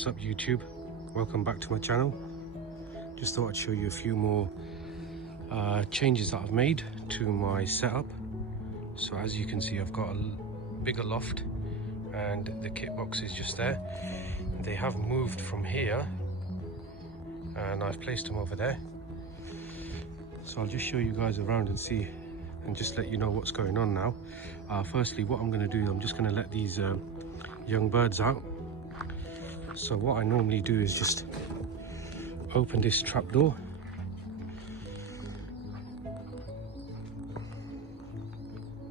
What's up YouTube? Welcome back to my channel. Just thought I'd show you a few more changes that I've made to my setup. So as you can see, I've got a bigger loft and the kit box is just there. They have moved from here and I've placed them over there. So I'll just show you guys around and see and just let you know what's going on now. Firstly, what I'm going to do, I'm just going to let these young birds out. So what I normally do is just open this trap door,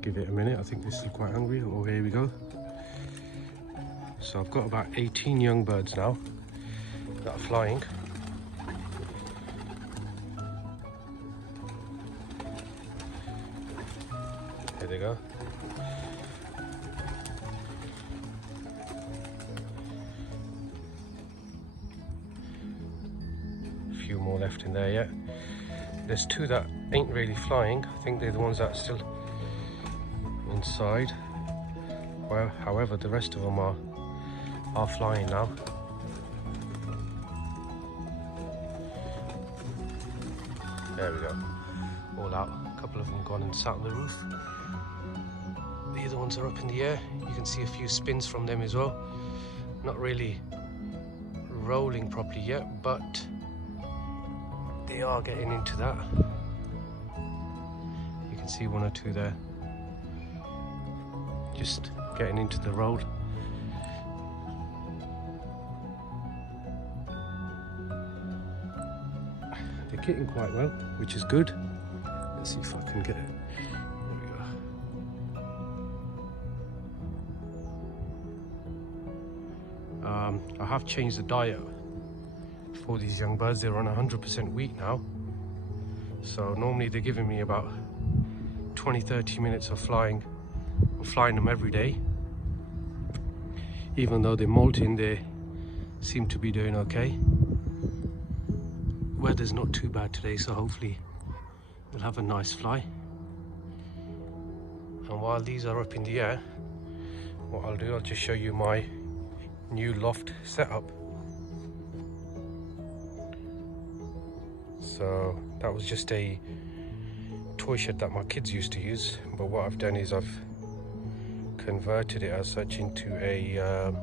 give it a minute. I think this is quite hungry. Oh, here we go. So I've got about 18 young birds now that are flying. There they go. A few more left in there yet. There's two that ain't really flying. I think they're the ones that are still inside. Well, however, the rest of them are flying now. There we go. All out. A couple of them gone and sat on the roof. The other ones are up in the air. You can see a few spins from them as well. Not really rolling properly yet, but they are getting into that. You can see one or two there. Just getting into the roll. They're getting quite well, which is good. Let's see if I can get it. There we go. I have changed the diet for these young birds. They're on 100% wheat now. So normally they're giving me about 20-30 minutes of flying. I'm flying them every day. Even though they're molting, they seem to be doing okay. Weather's not too bad today, so hopefully they'll have a nice fly. And while these are up in the air, what I'll do, I'll just show you my new loft setup. So that was just a toy shed that my kids used to use, but what I've done is I've converted it as such into a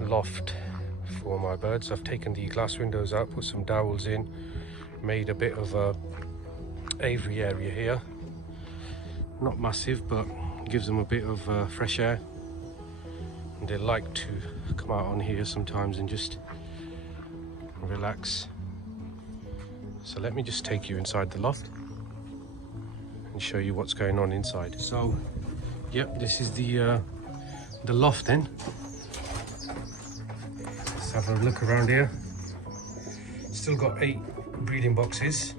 loft for my birds. I've taken the glass windows out, put some dowels in, made a bit of a aviary area here. Not massive, but gives them a bit of fresh air. And they like to come out on here sometimes and just relax. So let me just take you inside the loft and show you what's going on inside. So, yep, this is the loft then. Let's have a look around here. Still got 8 breeding boxes.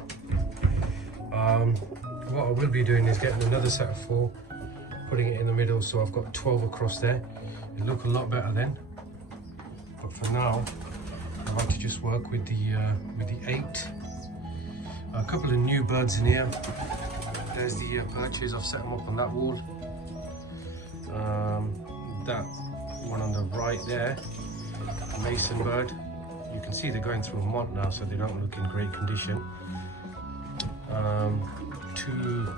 What I will be doing is getting another set of 4, putting it in the middle, so I've got 12 across there. It'll look a lot better then. But for now, I like to just work with the 8. A couple of new birds in here. There's the perches. I've set them up on that wall. That one on the right there, mason bird. You can see they're going through a moth now, so they don't look in great condition. 2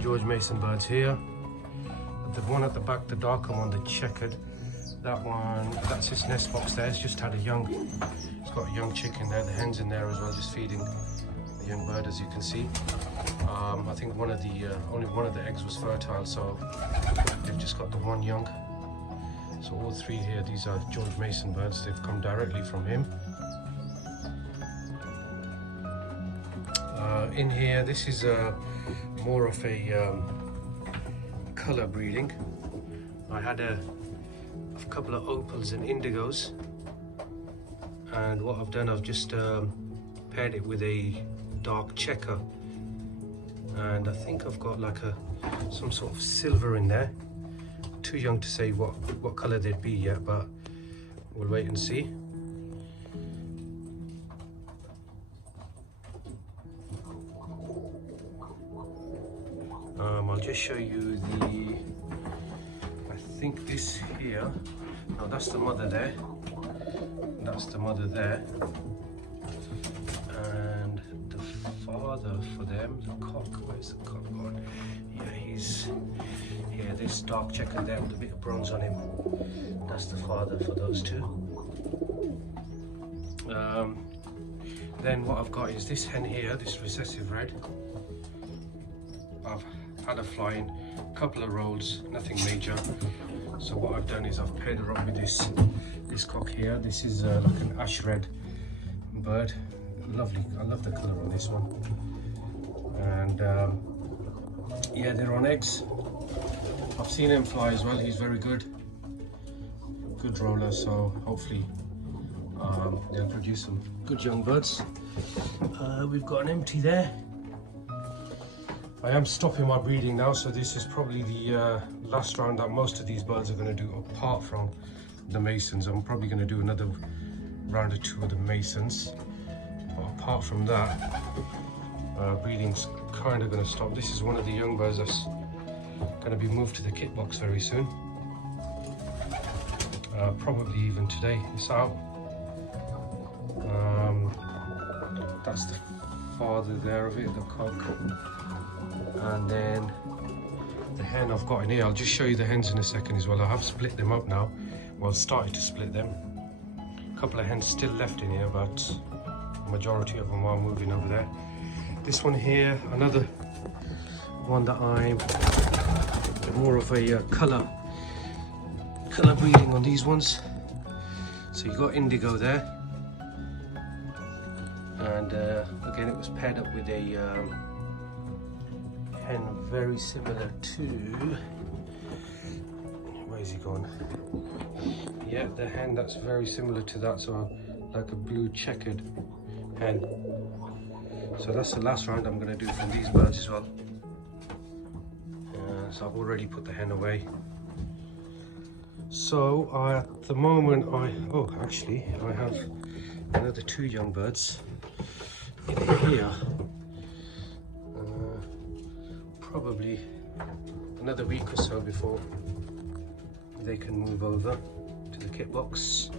George Mason birds here. The one at the back, the darker one, the checkered, that one, that's his nest box there. It's just had a young, it's got a young chicken there. The hen's in there as well, just feeding the young bird, as you can see. I think one of the only one of the eggs was fertile, so they've just got the one young. So all 3 here, these are George Mason birds. They've come directly from him. In here, this is more of a color breeding. I had a couple of opals and indigos, and what I've done, I've just paired it with a dark checker, and I think I've got like some sort of silver in there. Too young to say what color they'd be yet, but we'll wait and see. I'll just show you I think this here, no, that's the mother there. that's the mother there, and the father for them, the cock. Where's the cock gone? Yeah, he's here. This dark checker there with a bit of bronze on him, that's the father for those two. Then what I've got is this hen here, this recessive red. I've had a fly in, a couple of rolls, nothing major. So what I've done is I've paired her up with this cock here. This is like an ash red bird. Lovely, I love the colour on this one. And yeah, they're on eggs. I've seen him fly as well. He's very good roller. So hopefully they'll produce some good young birds. We've got an empty there. I am stopping my breeding now, so this is probably the last round that most of these birds are going to do, apart from the Masons. I'm probably going to do another round or two of the Masons, but apart from that, breeding's kind of going to stop. This is one of the young birds that's going to be moved to the kit box very soon, probably even today. It's out. That's the father there of it, the cock. And then the hen I've got in here, I'll just show you the hens in a second as well. I have split them up now, well, started to split them. A couple of hens still left in here, but the majority of them are moving over there. This one here, another one that I'm more of a colour breeding on these ones. So you got indigo there, and again it was paired up with a hen very similar to, where's he gone? Yeah, the hen that's very similar to that, so like a blue checkered hen. So that's the last round I'm going to do from these birds as well. So I've already put the hen away. So at the moment I have another two young birds in here. Probably another week or so before they can move over to the kit box.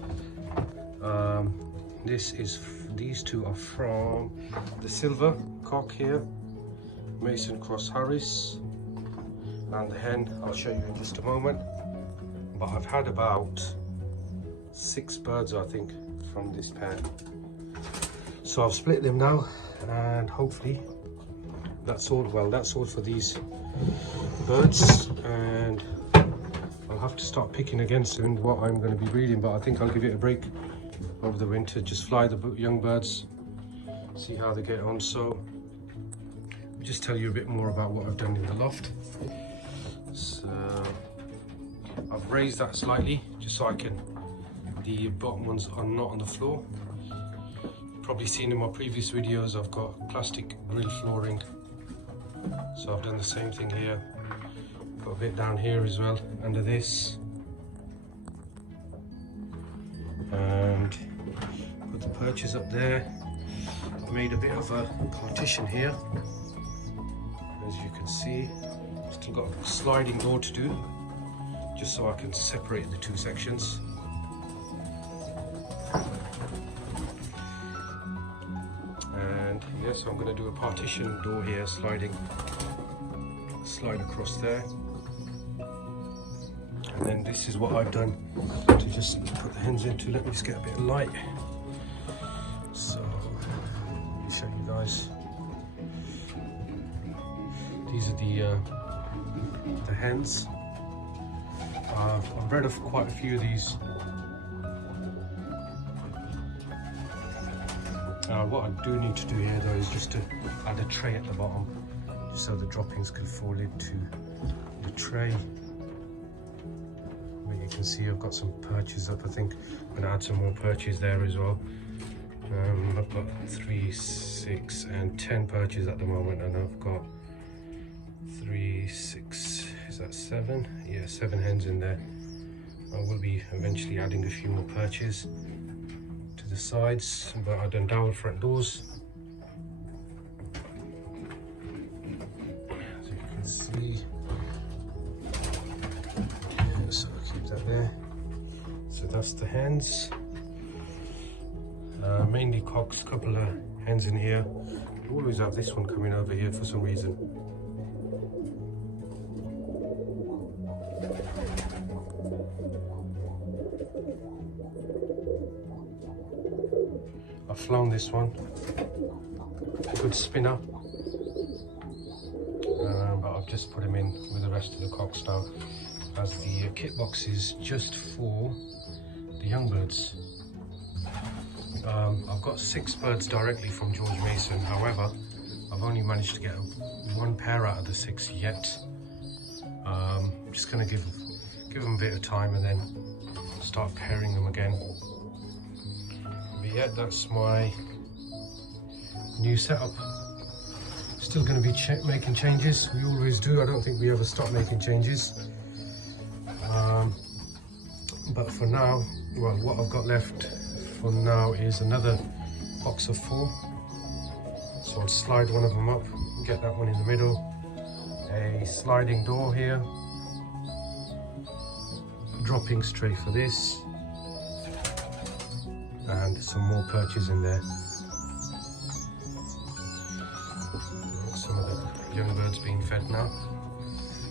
These two are from the silver cock here, Mason Cross Harris, and the hen I'll show you in just a moment. But I've had about 6 birds, I think, from this pair. So I've split them now, and hopefully that's all. Well, that's all for these birds, and I'll have to start picking again soon what I'm going to be breeding, but I think I'll give it a break over the winter, just fly the young birds, see how they get on. So I'll just tell you a bit more about what I've done in the loft. So I've raised that slightly just so the bottom ones are not on the floor. You've probably seen in my previous videos I've got plastic grill flooring, so I've done the same thing here. Got a bit down here as well under this, and put the perches up there. I've made a bit of a partition here, as you can see. Still got a sliding door to do, just so I can separate the two sections. And yes, I'm going to do a partition door here, slide across there. And then this is what I've done to just put the hens into. Let me just get a bit of light. So let me show you guys. These are the hens. I've bred off quite a few of these. What I do need to do here though is just to add a tray at the bottom, just so the droppings can fall into the tray. You can see I've got some perches up. I think I'm going to add some more perches there as well. I've got 3, 6 and 10 perches at the moment, and I've got 3, 6, is that 7? Yeah, 7 hens in there. I will be eventually adding a few more perches to the sides, but I've done dowel front doors. As you can see, so I'll keep that there. So that's the hens. mainly cocks, couple of hens in here. You always have this one coming over here for some reason. I've flown this one, a good spinner, but I've just put him in with the rest of the cocks now, as the kit box is just for the young birds. I've got 6 birds directly from George Mason. However, I've only managed to get 1 pair out of the 6 yet. I'm just going to give them a bit of time and then start pairing them again. But yeah, that's my new setup. Still going to be making changes. We always do. I don't think we ever stop making changes. But for now, well, what I've got left for now is another box of 4. So I'll slide one of them up, get that one in the middle, a sliding door here, dropping tray for this, and some more perches in there. Some of the young birds being fed now.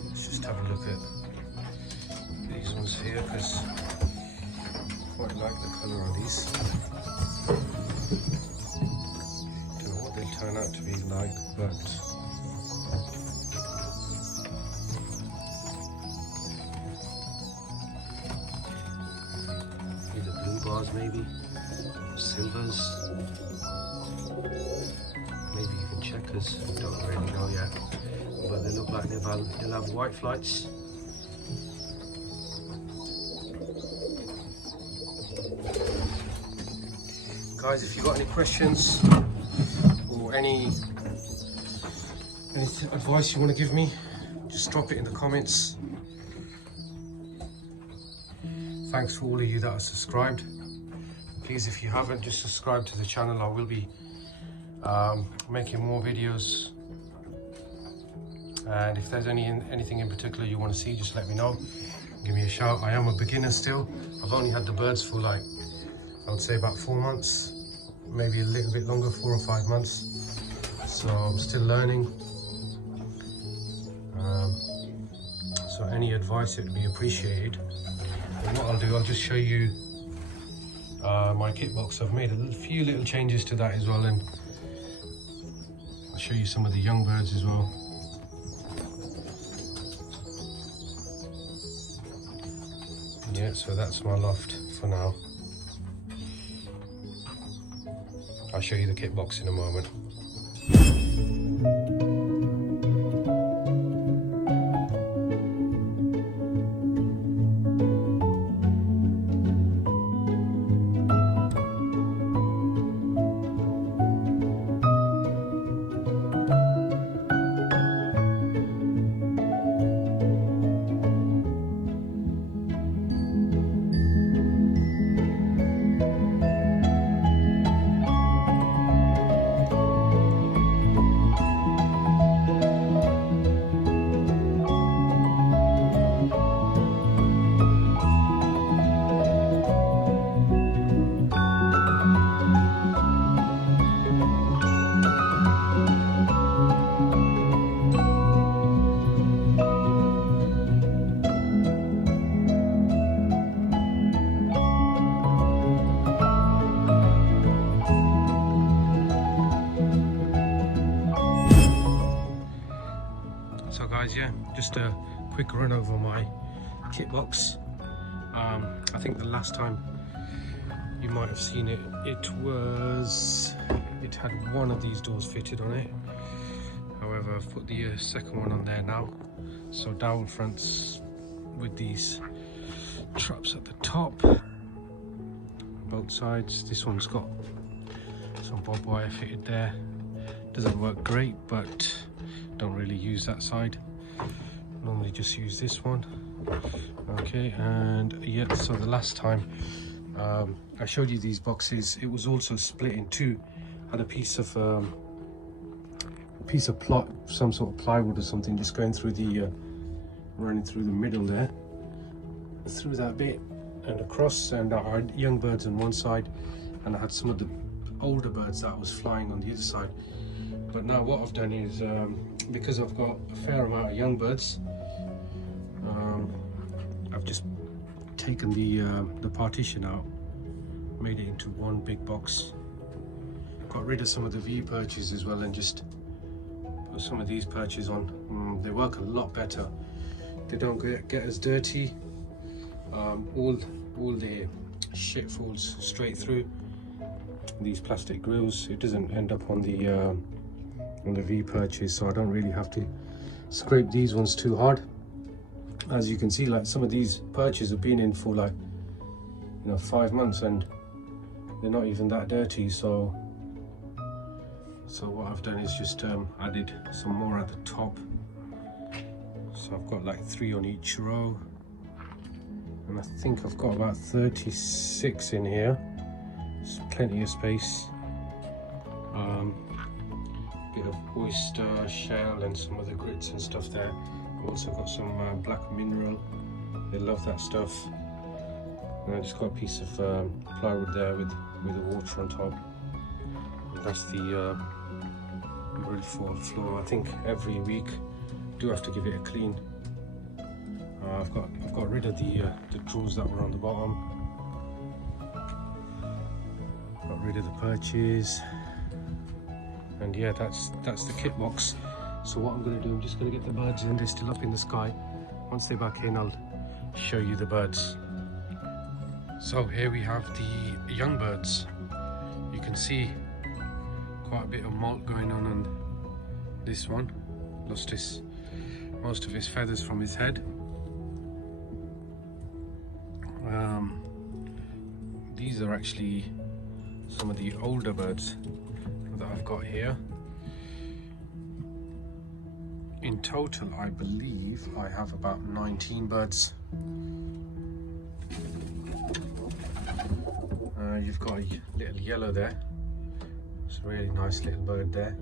Let's just have a look at these ones here, because I quite like the colour of these. Don't know what they'll turn out to be like, but either blue bars maybe, silvers, maybe even checkers. Don't really know yet, but they look like they'll have white flights. Guys, if you've got any questions or any advice you want to give me, just drop it in the comments. Thanks for all of you that are subscribed. Please, if you haven't, just subscribe to the channel. I will be making more videos, and if there's anything in particular you want to see, just let me know. Give me a shout. I am a beginner still. I've only had the birds for like, I would say about 4 months, maybe a little bit longer, 4 or 5 months. So I'm still learning. So any advice, it would be appreciated. And what I'll do, I'll just show you my kit box. I've made a few little changes to that as well, and I'll show you some of the young birds as well. Yeah, so that's my loft for now. I'll show you the kit box in a moment. So guys, yeah, just a quick run over my kit box. I think the last time you might have seen it, it had one of these doors fitted on it. However, I've put the second one on there now. So dowel fronts with these traps at the top, both sides. This one's got some bob wire fitted there. Doesn't work great, but don't really use that side. Normally just use this one. Okay, and yeah, so the last time I showed you these boxes, it was also split in two. Had a piece of plot, some sort of plywood or something, just going through the running through the middle there, through that bit and across, and I had young birds on one side, and I had some of the older birds that was flying on the other side. But now what I've done is, because I've got a fair amount of young birds, I've just taken the partition out, made it into one big box, got rid of some of the V perches as well, and just put some of these perches on. They work a lot better. They don't get as dirty. All the shit falls straight through these plastic grills. It doesn't end up on the V perches, so I don't really have to scrape these ones too hard. As you can see, like some of these perches have been in for like 5 months and they're not even that dirty. So what I've done is just added some more at the top. So I've got like 3 on each row, and I think I've got about 36 in here. There's plenty of space. Bit of oyster shell and some other grits and stuff there. I've also got some black mineral. They love that stuff. And I just got a piece of plywood there with the water on top. And that's the grill for the floor. I think every week I do have to give it a clean. I've got rid of the drawers that were on the bottom. Got rid of the perches. And yeah, that's the kit box. So what I'm going to do, I'm just going to get the birds in. They're still up in the sky. Once they're back in, I'll show you the birds. So here we have the young birds. You can see quite a bit of molt going on this one. Lost most of his feathers from his head. These are actually some of the older birds that I've got here. In total, I believe I have about 19 birds. You've got a little yellow there. It's a really nice little bird there.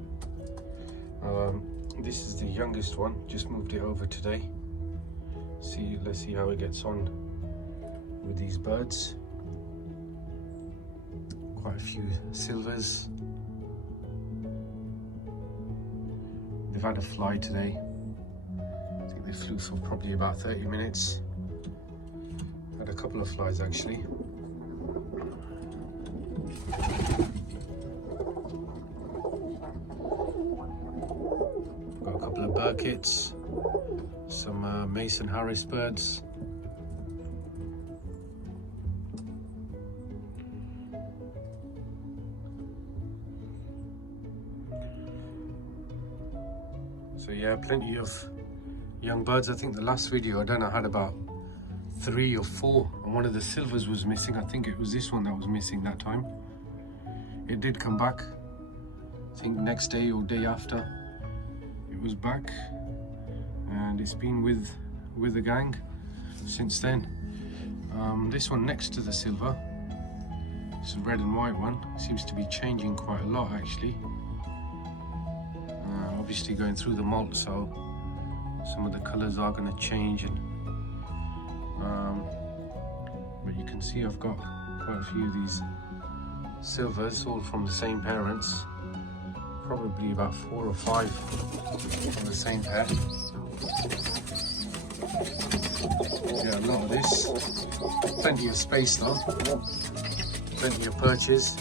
This is the youngest one, just moved it over today. Let's see how it gets on with these birds. Quite a few silvers. They've had a fly today. I think they flew for probably about 30 minutes. Had a couple of flies actually. Got a couple of burkits, some Mason Harris birds. So yeah, plenty of young birds. I think the last video I done, I had about 3 or 4, and one of the silvers was missing. I think it was this one that was missing that time. It did come back, I think next day or day after it was back, and it's been with the gang since then. This one next to the silver, it's a red and white one, seems to be changing quite a lot actually. Obviously going through the molt, so some of the colors are going to change, and but you can see I've got quite a few of these silvers, all from the same parents, probably about 4 or 5 from the same pair. Yeah, a lot of this. Plenty of space though, plenty of perches.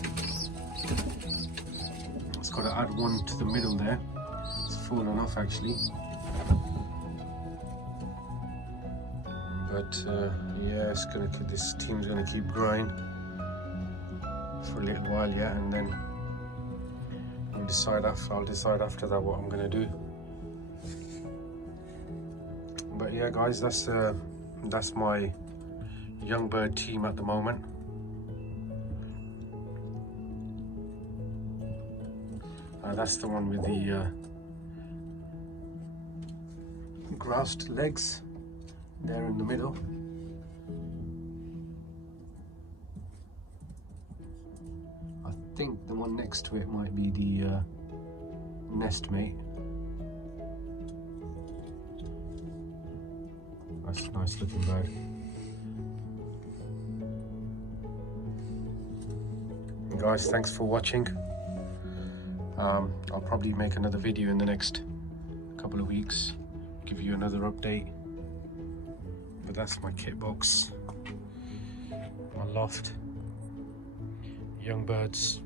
It's got to add one to the middle there. Fallen off actually, but yeah, this team's gonna keep growing for a little while yet, and then I'll decide after that what I'm gonna do. But yeah guys, that's my young bird team at the moment. That's the one with the groused legs there in the middle. I think the one next to it might be the nest mate. That's a nice looking bird. guys, thanks for watching. I'll probably make another video in the next couple of weeks, give you another update. But that's my kit box, my loft, young birds.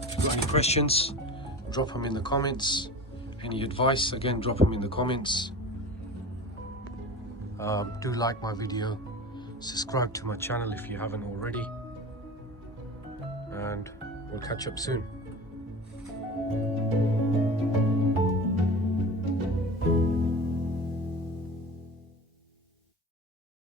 If you've got any questions, drop them in the comments. Any advice, again, drop them in the comments. Do like my video, subscribe to my channel if you haven't already, and we'll catch up soon.